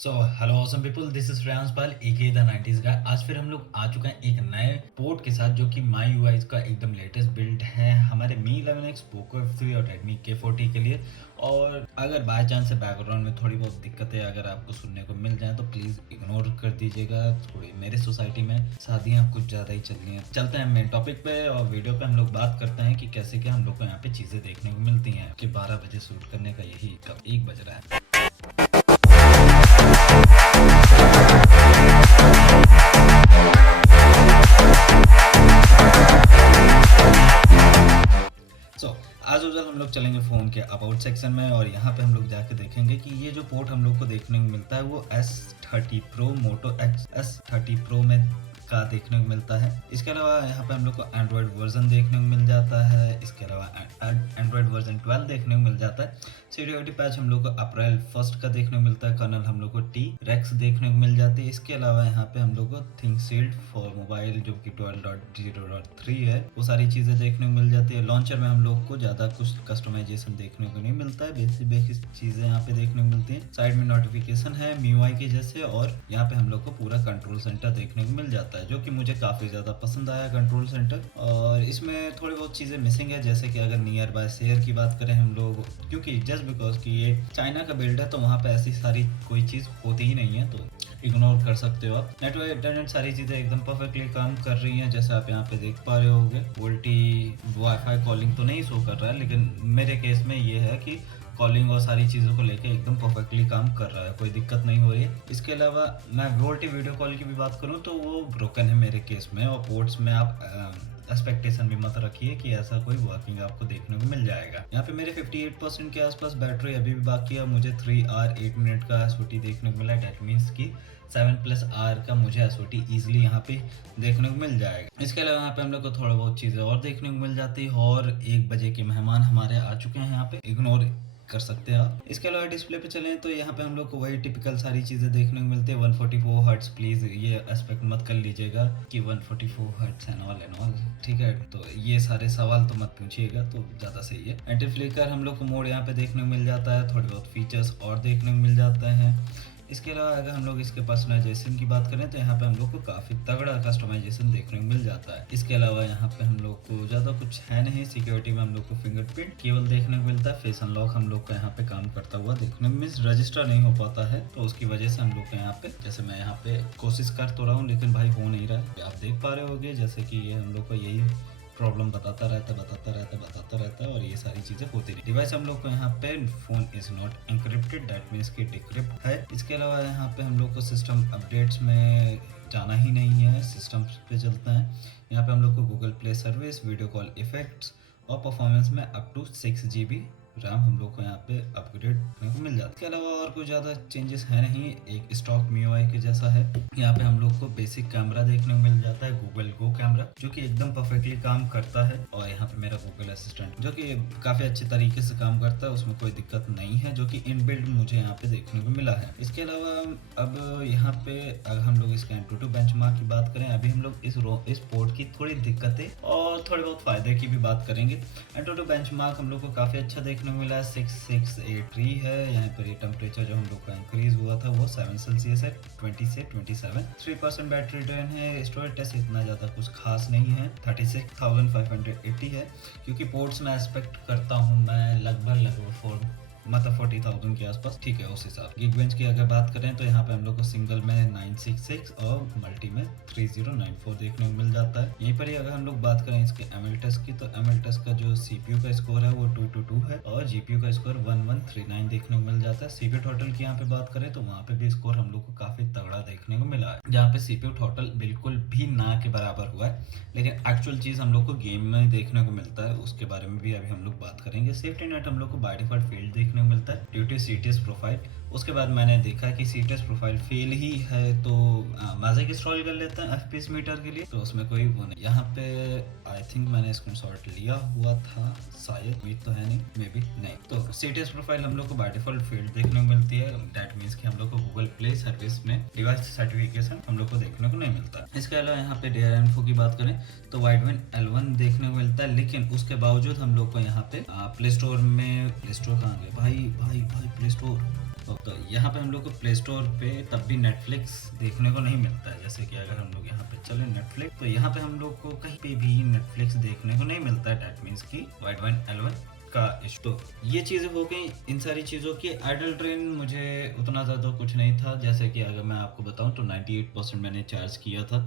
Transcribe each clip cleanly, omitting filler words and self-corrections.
So hello awesome people, this is Shreyansh Pal aka the 90s guy. आज फिर हम लोग आ चुके हैं एक नए पोर्ट के साथ जो कि माई यूआई का एकदम लेटेस्ट बिल्ड है हमारे मी 11X पोको F3 और रेडमी K40 के लिए। और अगर बाय चांस से बैकग्राउंड में थोड़ी बहुत दिक्कतें अगर आपको सुनने को मिल जाए तो प्लीज़ इग्नोर कर दीजिएगा। थोड़ी मेरे सोसाइटी में शादियाँ कुछ ज़्यादा ही चल रही हैं। चलते हैं मेन टॉपिक पे और वीडियो पे हम लोग बात करते हैं कि कैसे क्या हम लोग को यहाँ पे चीज़ें देखने को मिलती हैं कि 12 बजे शूट करने का यही कब 1 बज रहा है। आज उधर हम लोग चलेंगे फ़ोन के अबाउट सेक्शन में और यहाँ पे हम लोग जाके देखेंगे कि ये जो पोर्ट हम लोग को देखने को मिलता है वो S30 Pro मोटो X S30 Pro में का देखने को मिलता है। इसके अलावा यहाँ पे हम लोग को एंड्रॉयड वर्जन देखने को मिल जाता है। इसके अलावा एंड्रॉयड वर्जन 12 देखने को मिल जाता है। सिक्योरिटी पैच हम लोग को अप्रैल 1 का देखने को मिलता है। कर्नल हम लोग को टी रेक्स देखने को मिल जाती है। इसके अलावा यहाँ पे हम लोग को थिंक शील्ड फॉर मोबाइल जो कि 12.0.3 है वो सारी चीज़ें देखने को मिल जाती है। लॉन्चर में हम लोग को ज़्यादा कुछ कस्टमाइजेशन देखने को नहीं मिलता है। बेसिक चीज़ें यहाँ पे देखने को मिलती हैं। साइड में नोटिफिकेशन है MIUI के जैसे और यहाँ पे हम लोग को पूरा कंट्रोल सेंटर देखने को मिल जाता है जो कि मुझे काफ़ी ज़्यादा पसंद आया कंट्रोल सेंटर। और इसमें थोड़ी बहुत चीज़ें मिसिंग है जैसे कि अगर नियर बाय शेयर की बात करें हम लोग, क्योंकि जस्ट बिकॉज कि ये चाइना का बिल्ड है तो वहाँ पे ऐसी सारी कोई चीज़ होती ही नहीं है तो इग्नोर कर सकते हो आप। नेटवर्क इंटरनेट सारी चीज़ें एकदम परफेक्टली काम कर रही हैं जैसे आप यहाँ पे देख पा रहे होगे। वोल्टी वाईफाई कॉलिंग तो नहीं शो कर रहा है लेकिन मेरे केस में ये है कि कॉलिंग और सारी चीज़ों को लेके एकदम परफेक्टली काम कर रहा है, कोई दिक्कत नहीं हो रही है। इसके अलावा मैं वोल्टी वीडियो कॉल की भी बात करूँ तो वो ब्रोकन है मेरे केस में। और पोर्ट्स में आप एक्सपेक्टेशन भी मत रखिए कि ऐसा कोई वर्किंग आपको देखने को मिल जाएगा। यहाँ पे मेरे 58% के आसपास बैटरी अभी भी बाकी है। मुझे 3 आवर 8 मिनट का SOT देखने को मिला है। डेट मीन्स की 7+ आवर का मुझे SOT ईजिली यहाँ पे देखने को मिल जाएगा। इसके अलावा यहाँ पे हम लोग को थोड़ा बहुत चीज़ें और देखने को मिल जाती है। और 1 बजे के मेहमान हमारे आ चुके हैं, यहाँ पे इग्नोर कर सकते हैं आप। इसके अलावा डिस्प्ले पे चलें तो यहाँ पे हम लोग को वही टिपिकल सारी चीज़ें देखने को मिलती है। 144 हर्ट्ज, प्लीज़ ये एस्पेक्ट मत कर लीजिएगा कि 144 हर्ट्ज एंड ऑल ठीक है। तो ये सारे सवाल तो मत पूछिएगा तो ज़्यादा सही है। एंटी फ्लिकर हम लोग को मोड यहाँ पे देखने को मिल जाता है। थोड़े बहुत फीचर्स और देखने को मिल जाते हैं। इसके अलावा अगर हम लोग इसके पर्सनलाइजेशन की बात करें तो यहाँ पे हम लोग को काफ़ी तगड़ा कस्टमाइजेशन देखने को मिल जाता है। इसके अलावा यहाँ पे हम लोग को ज़्यादा कुछ है नहीं। सिक्योरिटी में हम लोग को फिंगरप्रिंट केवल देखने को मिलता है। फेस अनलॉक हम लोग को यहाँ पे काम करता हुआ देखने में मीन्स रजिस्टर नहीं हो पाता है तो उसकी वजह से हम लोग को यहाँ पे, जैसे मैं यहाँ पे कोशिश कर तो रहा हूँ लेकिन भाई हो नहीं रहा है। आप देख पा रहे होगे जैसे कि ये हम लोग को यही प्रॉब्लम बताता रहता है और ये सारी चीज़ें होती रही। डिवाइस हम लोग को यहाँ पे phone is not encrypted, that means कि डिक्रिप्ट है। इसके अलावा यहाँ पे हम लोग को सिस्टम अपडेट्स में जाना ही नहीं है, सिस्टम पे चलता है। यहाँ पे हम लोग को Google play service, video call effects और परफॉर्मेंस में अप टू 6 GB रैम हम लोग को यहाँ पे अपग्रेड करने को मिल जाता है। इसके अलावा और कुछ ज़्यादा चेंजेस है नहीं, एक स्टॉक MIUI के जैसा है। यहाँ पे हम लोग को बेसिक कैमरा देखने को मिल जाता है, गूगल गो कैमरा जो कि एकदम परफेक्टली काम करता है। और यहाँ पे मेरा गूगल असिस्टेंट जो कि काफ़ी अच्छे तरीके से काम करता है, उसमें कोई दिक्कत नहीं है जो कि इनबिल्ट मुझे यहाँ पे देखने को मिला है। इसके अलावा अब यहाँ पे अगर हम लोग इसके AnTuTu बेंचमार्क की बात करें, अभी हम लोग इस पोर्ट की थोड़ी दिक्कतें और थोड़े बहुत फ़ायदे की भी बात करेंगे। AnTuTu बेंचमार्क हम लोग को काफ़ी अच्छा देखने मिला है, 6683 है। यहाँ पर टेम्परेचर जो हम लोग का इंक्रीज हुआ था वो 7 सेल्सियस है, 20 से 27। 3% बैटरी ड्रेन है। स्टोरेज टेस्ट इतना ज़्यादा कुछ खास नहीं है, 36,580 है। क्योंकि पोर्ट्स में एक्सपेक्ट करता हूँ मैं लगभग 40,000 के आसपास, ठीक है उस हिसाब। गिगबेंच की अगर बात करें तो यहाँ पे हम लोग को सिंगल में 966 और मल्टी में 3094 देखने को मिल जाता है। यहीं पर ही अगर हम लोग बात करें इसके ML टेस्ट की तो ML टेस्ट का जो CPU का स्कोर है वो 222 है और GPU का स्कोर 1139 देखने को मिल जाता है। CPU टोटल की यहाँ पे बात करें तो वहाँ पे भी स्कोर हम लोग को काफी तगड़ा देखने को मिला है, जहाँ पे CPU टोटल बिल्कुल भी ना के बराबर हुआ है। लेकिन एक्चुअल चीज हम लोग को गेम में देखने को मिलता है, उसके बारे में भी अभी हम लोग बात करेंगे। सेफ्टी नेट हम लोग को बाय डिफॉल्ट फील्ड देखने को मिलता है ड्यू टू CTS प्रोफाइल। उसके बाद मैंने देखा कि CTS प्रोफाइल फेल ही है तो मैजिक इंस्टॉल कर लेते हैं FPS मीटर के लिए, तो उसमें कोई वो नहीं। यहाँ पे आई थिंक मैंने स्क्रीनशॉट लिया हुआ था शायद, उम्मीद तो है नहीं, मे बी नहीं। तो CTS प्रोफाइल हम लोग को बाय डिफॉल्ट फील्ड देखने को मिलती है, दैट मीन्स कि हम लोग को गूगल प्ले सर्विस में डिवाइस सर्टिफिकेशन हम लोग को देखने को नहीं मिलता। इसके अलावा यहाँ पे DRM इन्फो की बात करें तो वाइडविन L1 देखने को मिलता है, लेकिन उसके बावजूद हम लोग को यहाँ पे प्ले स्टोर में, प्ले स्टोर कहाँ गए भाई, प्ले स्टोर तो यहाँ पे हम लोग को प्ले स्टोर पे तब भी नेटफ्लिक्स देखने को नहीं मिलता है। जैसे कि अगर हम लोग यहाँ पे चले नेटफ्लिक्स, तो यहाँ पे हम लोग को कहीं पे भी नेटफ्लिक्स देखने को नहीं मिलता है। डैट मीन्स की वाइड वन एल का इशू। तो ये चीज़ें हो गई इन सारी चीज़ों की। आइडल ड्रेन मुझे उतना ज़्यादा कुछ नहीं था। जैसे कि अगर मैं आपको बताऊं तो 98% मैंने चार्ज किया था।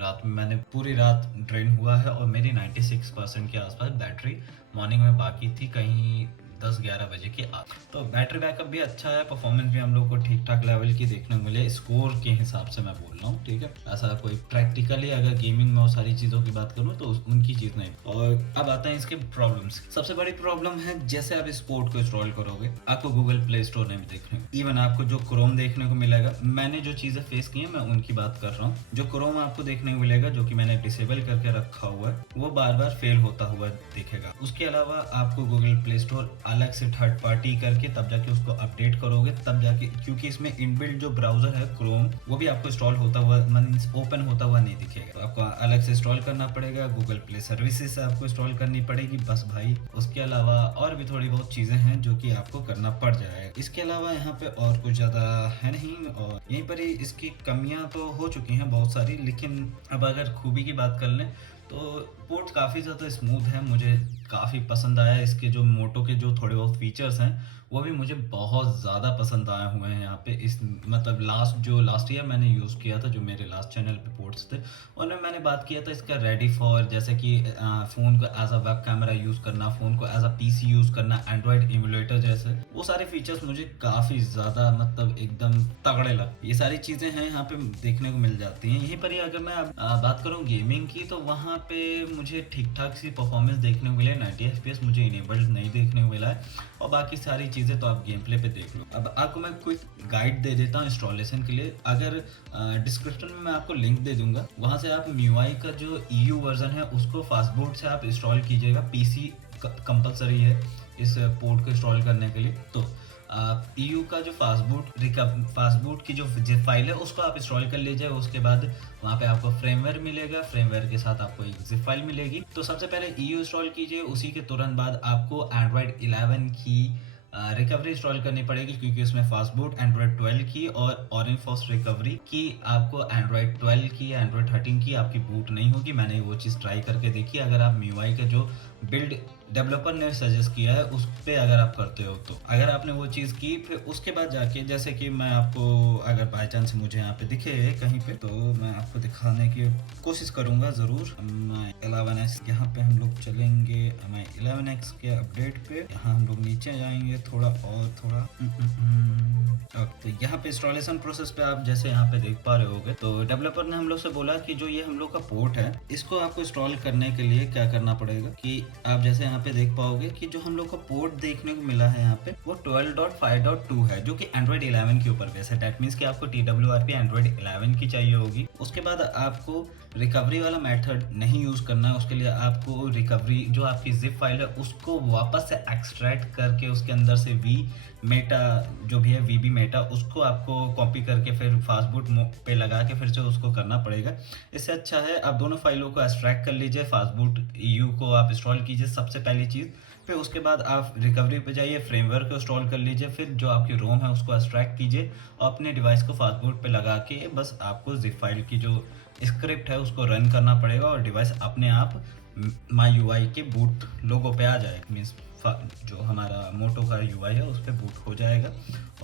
रात में मैंने पूरी रात ड्रेन हुआ है और मेरी 96% के आसपास बैटरी मॉर्निंग में बाकी थी, कहीं 10-11 बजे की आस। तो बैटरी बैकअप भी अच्छा है, परफॉर्मेंस भी हम लोग को ठीक ठाक लेवल की देखने को मिले स्कोर के हिसाब से मैं बोल रहा हूँ, ठीक है। ऐसा कोई प्रैक्टिकली अगर गेमिंग में वो सारी चीज़ों की बात करूँ तो उनकी चीज़ नहीं। और अब आते हैं इसके प्रॉब्लम्स। सबसे बड़ी प्रॉब्लम है जैसे आप इस पोर्ट को इंस्टॉल करोगे आपको गूगल प्ले स्टोर नहीं देखने को, इवन आपको जो क्रोम देखने को मिलेगा। मैंने जो चीज़ें फेस की हैं मैं उनकी बात कर रहा हूँ। जो क्रोम आपको देखने को मिलेगा, जो कि मैंने डिसेबल करके रखा हुआ है, वो बार बार फेल होता हुआ दिखेगा। उसके अलावा आपको गूगल प्ले स्टोर अलग से थर्ड पार्टी करके तब जाके उसको अपडेट करोगे, तब जाके, क्योंकि इसमें इनबिल्ट जो ब्राउजर है क्रोम, वो भी आपको इंस्टॉल होता हुआ मींस ओपन होता हुआ नहीं दिखेगा। तो आपको अलग से इंस्टॉल करना पड़ेगा, गूगल प्ले सर्विसेज से आपको इंस्टॉल करनी पड़ेगी, बस भाई। उसके अलावा और भी थोड़ी बहुत चीज़ें हैं जो कि आपको करना पड़ जाएगा। इसके अलावा यहाँ पे और कुछ ज़्यादा है नहीं, और यहीं पर ही इसकी कमियाँ तो हो चुकी हैं बहुत सारी। लेकिन अब अगर खूबी की बात कर लें तो पोर्ट काफ़ी ज़्यादा स्मूथ है, मुझे काफ़ी पसंद आया। इसके जो मोटो के जो थोड़े बहुत फीचर्स हैं वो भी मुझे बहुत ज़्यादा पसंद आए हुए हैं यहाँ पे। इस मतलब लास्ट ईयर मैंने यूज़ किया था, जो मेरे लास्ट चैनल पे पोर्ट्स थे, उनमें मैंने बात किया था इसका रेडी फॉर, जैसे कि फ़ोन को as a web camera use करना, फ़ोन को एज अ पीसी यूज़ करना, एंड्रॉयड इमुलेटर जैसे वो सारे फीचर्स मुझे काफ़ी ज़्यादा मतलब एकदम तगड़े लगे। ये सारी चीज़ें हैं यहाँ पे देखने को मिल जाती हैं। यहीं पर ही अगर मैं बात करूँ गेमिंग की, तो वहाँ पे मुझे ठीक ठाक सी परफॉर्मेंस देखने को मिले। 90 FPS मुझे इनेबल्ड नहीं देखने को मिला है, और बाकी सारी चीज़ें तो आप गेम प्ले पे देख लो। अब आपको मैं क्विक गाइड दे देता हूँ इंस्टॉलेशन के लिए। अगर डिस्क्रिप्शन में मैं आपको लिंक दे दूंगा, वहाँ से आप MIUI का जो EU वर्जन है उसको फास्टबूट से आप इंस्टॉल कीजिएगा। PC कंपलसरी है इस पोर्ट को इंस्टॉल करने के लिए। तो EU का जो फास्टबूट की जो जिप फाइल है उसको आप इंस्टॉल कर लीजिए। उसके बाद वहाँ पे आपको फ्रेमवेयर मिलेगा, फ्रेमवेयर के साथ आपको एक जिप फाइल मिलेगी। तो सबसे पहले EU इंस्टॉल कीजिए, उसी के तुरंत बाद आपको एंड्रॉयड 11 की रिकवरी इंस्टॉल करनी पड़ेगी, क्योंकि उसमें फास्टबूट एंड्रॉयड 12 की और ऑरेंज फॉस्ट रिकवरी की आपको एंड्रॉयड 12 की, एंड्रॉयड 13 की आपकी बूट नहीं होगी। मैंने वो चीज़ ट्राई करके देखी। अगर आप MIUI का जो बिल्ड डेवलपर ने सजेस्ट किया है उस पर अगर आप करते हो, तो अगर आपने वो चीज़ की, फिर उसके बाद जाके, जैसे कि मैं आपको अगर बाई चांस मुझे यहाँ पे दिखे कहीं पे, तो मैं आपको दिखाने की कोशिश करूँगा ज़रूर। मैं 11x यहाँ पे हम लोग चलेंगे, मैं 11x के अपडेट पे यहाँ हम लोग नीचे जाएंगे थोड़ा और थोड़ा। तो यहाँ पे इंस्टॉलेशन प्रोसेस पे आप जैसे यहाँ पे देख पा रहे होगे, तो डेवलपर ने हम लोग से बोला कि जो ये हम लोग का पोर्ट है इसको आपको इंस्टॉल करने के लिए क्या करना पड़ेगा, कि आप जैसे यहाँ पे देख पाओगे कि जो हम लोग का पोर्ट देखने को मिला है यहाँ पे वो 12.5.2 है, जो कि एंड्रॉइड 11 के ऊपर बेस है। डेट मीन्स कि आपको TWRP एंड्रॉइड 11 की चाहिए होगी। उसके बाद आपको रिकवरी वाला मेथड नहीं यूज़ करना है। उसके लिए आपको रिकवरी जो आपकी जिप फाइल है उसको वापस से एक्सट्रैक्ट करके उसके अंदर से मेटा जो भी है VB मेटा, उसको आपको कॉपी करके फिर फास्टबूट पे लगा के फिर से उसको करना पड़ेगा। इससे अच्छा है आप दोनों फाइलों को एक्सट्रैक्ट कर लीजिए, फास्टबूट EU को आप इंस्टॉल कीजिए सबसे पहली चीज़। फिर उसके बाद आप रिकवरी पे जाइए, फ्रेमवर्क को इंस्टॉल कर लीजिए, फिर जो आपकी रोम है उसको एक्सट्रैक्ट कीजिए और अपने डिवाइस को फास्टबूट पे लगा के बस आपको जिप फाइल की जो स्क्रिप्ट है उसको रन करना पड़ेगा और डिवाइस अपने आप MIUI के बूट लोगो पे आ जाएगा। मीन्स जो हमारा मोटो का UI है उस पर बूट हो जाएगा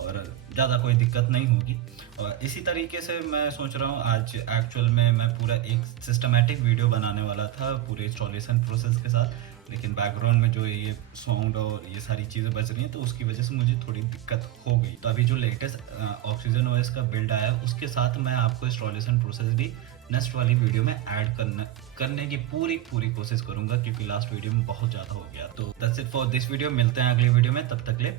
और ज़्यादा कोई दिक्कत नहीं होगी। और इसी तरीके से मैं सोच रहा हूँ आज एक्चुअल में मैं पूरा एक सिस्टमेटिक वीडियो बनाने वाला था पूरे इंस्टॉलेशन प्रोसेस के साथ, लेकिन बैकग्राउंड में जो ये साउंड और ये सारी चीज़ें बज रही हैं तो उसकी वजह से मुझे थोड़ी दिक्कत हो गई। तो अभी जो लेटेस्ट ऑक्सीजन OS का बिल्ड आया उसके साथ मैं आपको इंस्टॉलेशन प्रोसेस भी नेक्स्ट वाली वीडियो में ऐड करने की पूरी कोशिश करूंगा, क्योंकि लास्ट वीडियो में बहुत ज़्यादा हो गया। तो that's it for this video, मिलते हैं अगली वीडियो में, तब तक ले